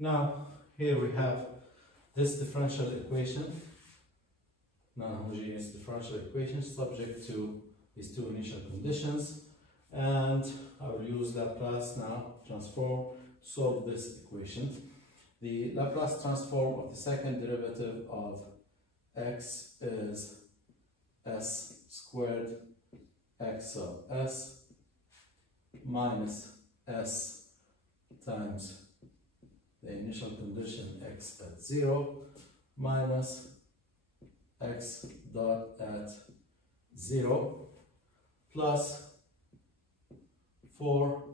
Now, here we have this differential equation, non-homogeneous differential equation, subject to these two initial conditions, and I will use Laplace now transform to solve this equation. The Laplace transform of the second derivative of x is s squared x of s minus s times the initial condition x at 0 minus x dot at 0 plus 4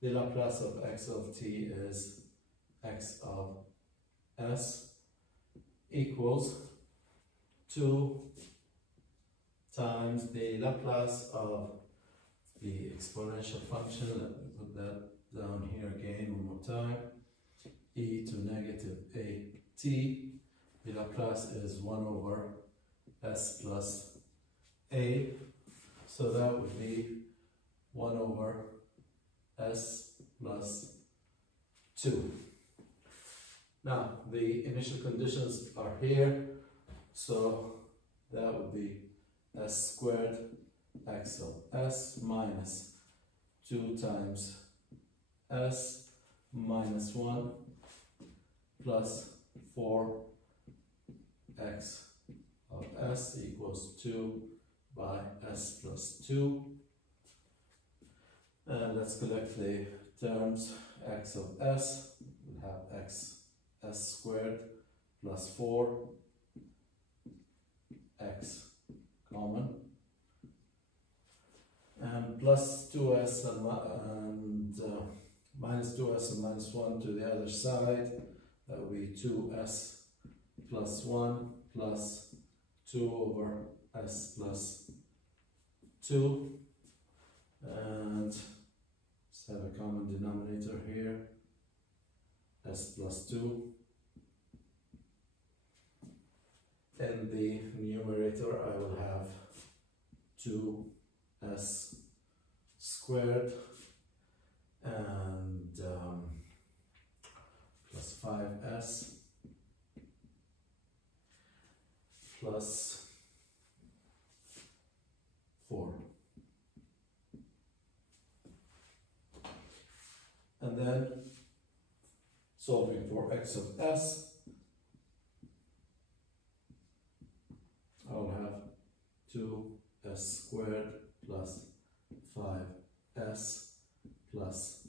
the Laplace of x of t is x of s equals 2 times the Laplace of the exponential function. Let me put that down here again one more time. E to negative a t. The Laplace is 1 over s plus a. So that would be 1 over s plus 2. Now, the initial conditions are here, so that would be s squared x of s minus 2 times s minus 1 plus 4 x of s equals 2 by s plus 2. And let's collect the terms. X of s, we'll have x squared plus 4 x common, and plus 2s and minus 2s and minus 1 to the other side. That will be 2s plus 1 plus 2 over s plus 2, and let's have a common denominator here, s plus 2. In the numerator I will have 2s squared and plus 5s plus 4. And then solving for x of s, I will have 2s squared plus 5s plus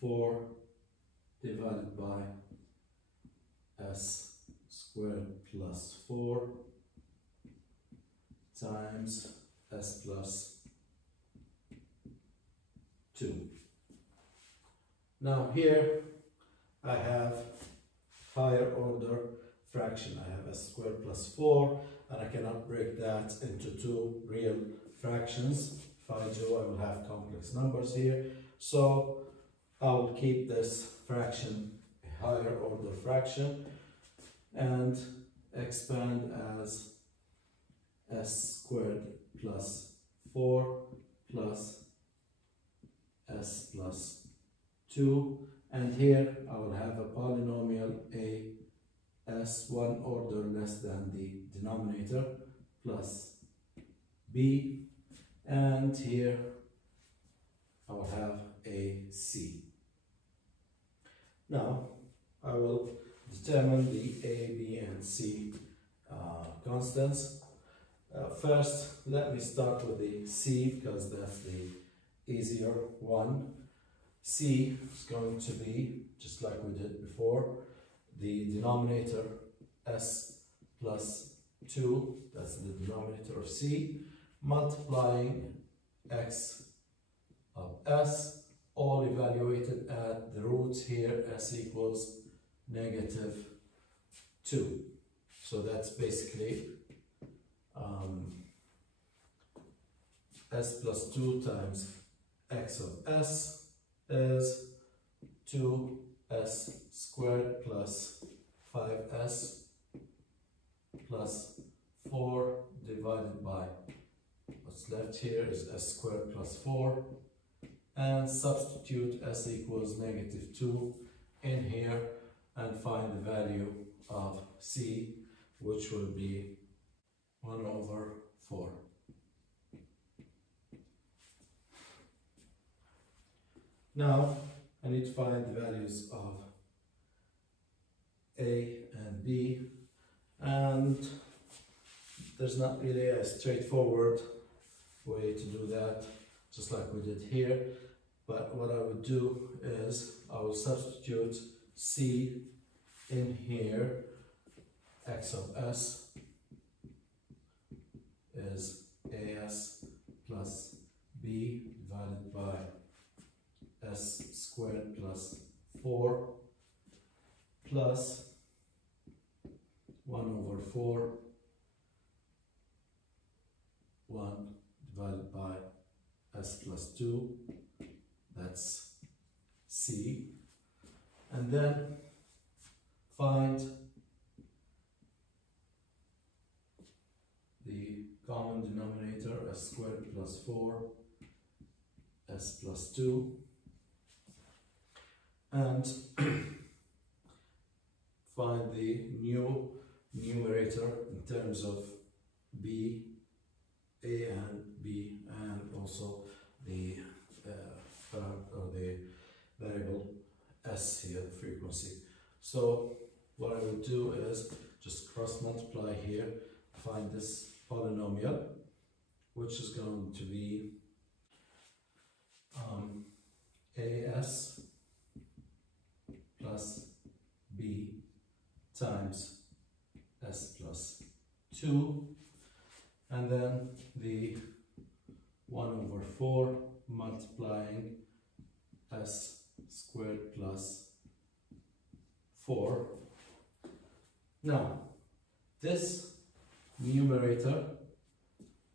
4 divided by s squared plus 4 times s plus 2. Now here I have higher order fraction. I have s squared plus 4, and I cannot break that into two real fractions. If I do, I will have complex numbers here. So I will keep this fraction a higher order fraction and expand as s squared plus 4 plus s plus 2, and here I will have a polynomial a s one order less than the denominator plus b, and here I will have a c. Now I will determine the a, b and c constants. First, let me start with the c because that's the easier one. C is going to be, just like we did before, the denominator s plus 2, that's the denominator of c, multiplying x of s, all evaluated at the roots here, s equals negative 2. So that's basically s plus 2 times x of s is 2s squared plus 5s plus 4 divided by what's left here is s squared plus 4, and substitute s equals negative 2 in here, and find the value of c, which will be 1 over 4. Now I need to find the values of a and b, and there's not really a straightforward way to do that, just like we did here. But what I would do is I will substitute c in here. X of s is as plus b divided by s squared plus 4 plus 1 over 4, 1 divided by s plus 2, that's c, and then find the common denominator, s squared plus 4, s plus 2, and find the new numerator in terms of b, a and b, and also the the variable s here, the frequency. So what I will do is just cross multiply here, find this polynomial, which is going to be as plus b times s plus 2, and then the 1 over 4 multiplying s squared plus 4. Now, this numerator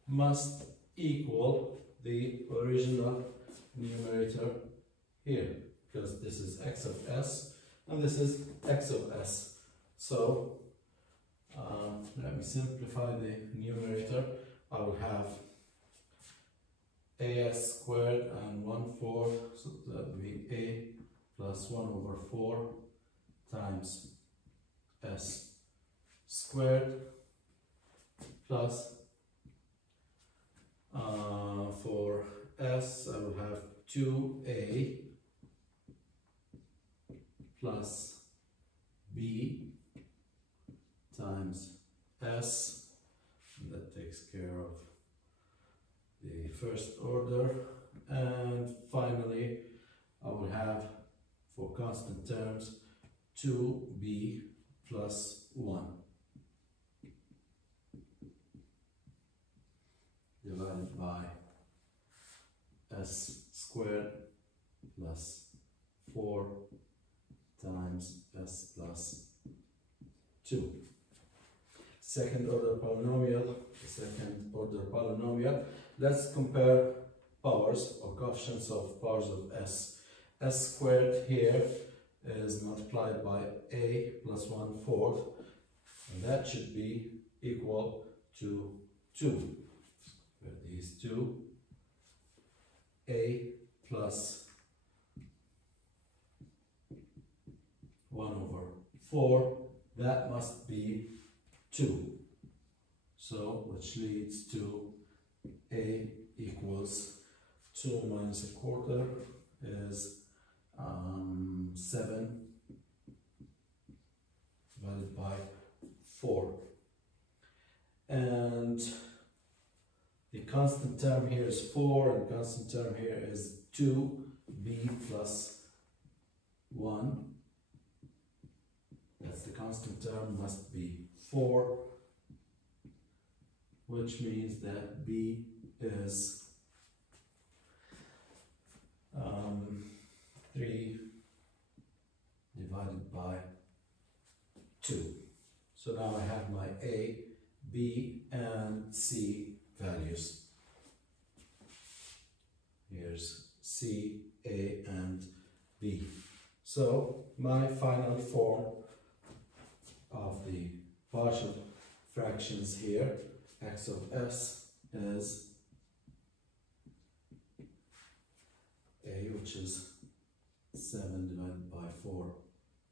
must equal the original numerator here, because this is x of s and this is x of s. So let me simplify the numerator. I will have as squared and 1/4, so that will be a plus 1 over 4 times s squared plus for s I will have 2a plus b times s, and that takes care of the first order, and finally I will have, for constant terms, 2b plus 1 divided by s squared plus 4 times s plus 2. Second order polynomial. Let's compare powers or coefficients of powers of s. S squared here is multiplied by a plus 1/4, and that should be equal to 2. These two, a plus 1 over 4, that must be 2. So, which leads to a equals 2 minus 1/4 is 7 divided by 4. And the constant term here is 4, and the constant term here is 2b plus 1. That's the constant term, must be 4, which means that b is 3 divided by 2. So now I have my a, b, and c values. Here's c, a, and b. So my final form of the partial fractions here, x of s, is a, which is 7 divided by 4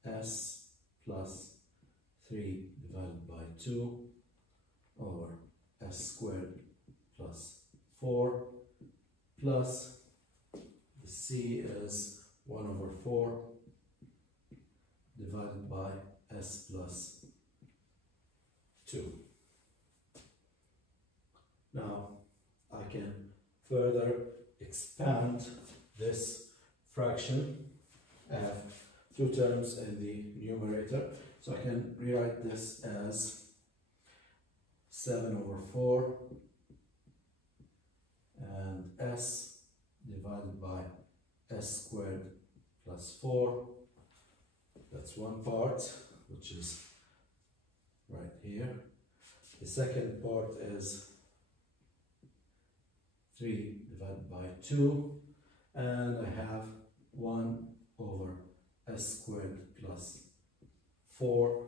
s plus 3 divided by 2 over s squared plus 4 plus the c is 1 over 4 divided by s plus 2. Now I can further expand this fraction. I have two terms in the numerator, so I can rewrite this as 7 over 4 and s divided by s squared plus 4. That's one part, which is right here. The second part is 3 divided by 2, and I have 1 over s squared plus 4,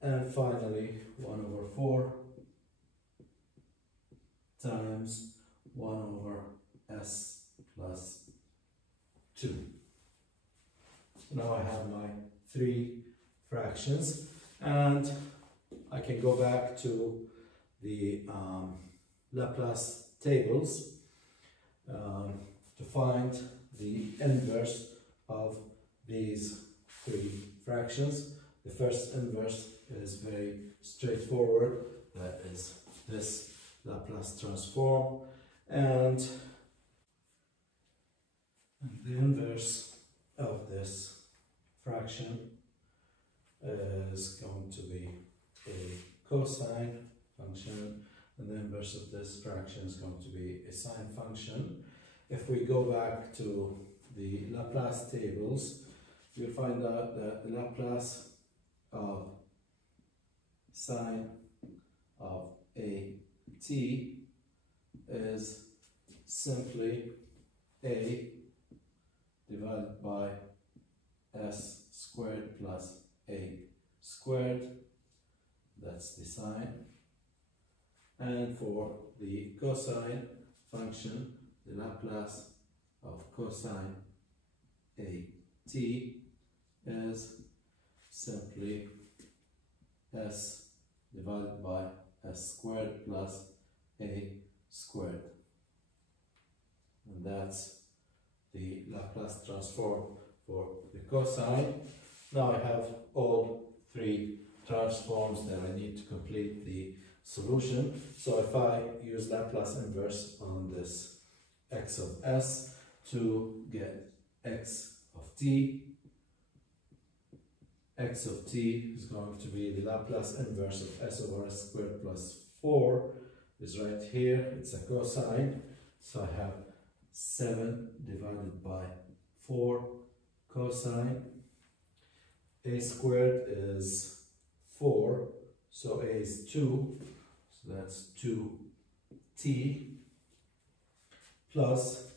and finally 1 over 4 times 1 over s plus 2. Now I have my three fractions, and I can go back to the Laplace tables to find the inverse of these three fractions. The first inverse is very straightforward, that is this Laplace transform, and the inverse of this fraction is going to be a cosine function, and the inverse of this fraction is going to be a sine function. If we go back to the Laplace tables, you'll find out that the Laplace of sine of a t is simply a divided by s squared plus a squared. That's the sine. And for the cosine function, the Laplace of cosine a t is simply s divided by s squared plus a squared. And that's the Laplace transform for the cosine. Now I have all three transforms that I need to complete the solution. So if I use Laplace inverse on this x of s to get x of t, x of t is going to be the Laplace inverse of s over s squared plus 4 is right here. It's a cosine, so I have 7 divided by 4 cosine. A squared is 4, so a is 2, so that's 2t plus,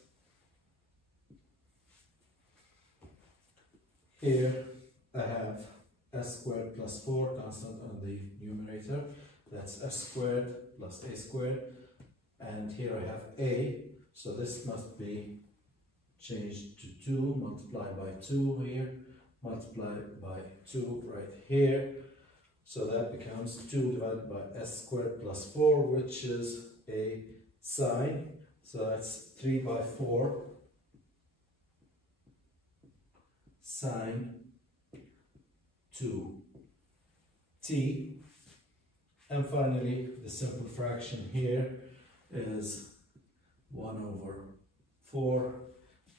here I have s squared plus 4 constant on the numerator, that's s squared plus a squared, and here I have a, so this must be changed to 2, multiplied by 2 here, multiplied by 2 right here, so that becomes 2 divided by s squared plus 4, which is a sine, so that's 3 by 4 sine 2t. And finally, the simple fraction here is 1 over 4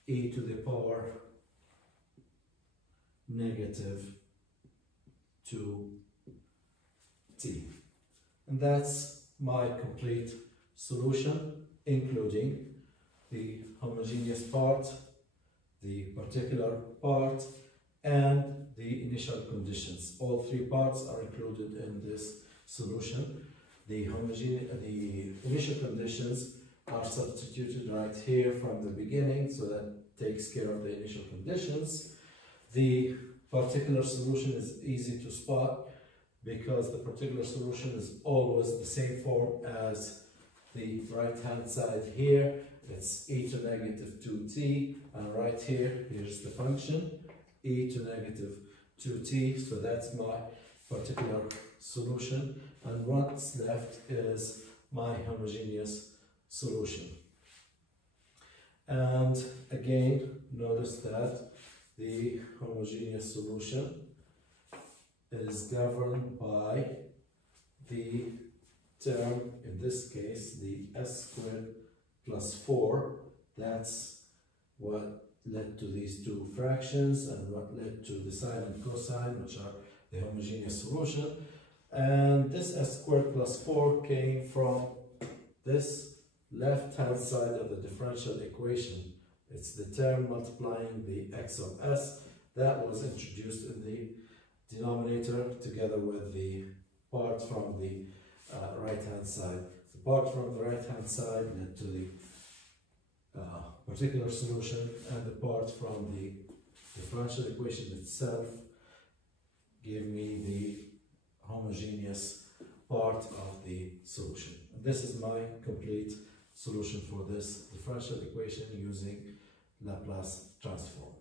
e to the power negative 2t. And that's my complete solution, including the homogeneous part, the particular part, and the initial conditions. All three parts are included in this solution. The initial conditions are substituted right here from the beginning, so that takes care of the initial conditions. The particular solution is easy to spot because the particular solution is always the same form as the right hand side here. It's e to negative 2t, and right here, here's the function, e to negative 2t, so that's my particular solution, and what's left is my homogeneous solution. And again, notice that the homogeneous solution is governed by the term, in this case, the s squared plus 4. That's what led to these two fractions and what led to the sine and cosine, which are the homogeneous solution. And this s squared plus 4 came from this left-hand side of the differential equation. It's the term multiplying the x of s that was introduced in the denominator together with the part from the right-hand side. The part from the right-hand side led to the particular solution, and the part from the differential equation itself gave me the homogeneous part of the solution. And this is my complete solution for this differential equation using Laplace transform.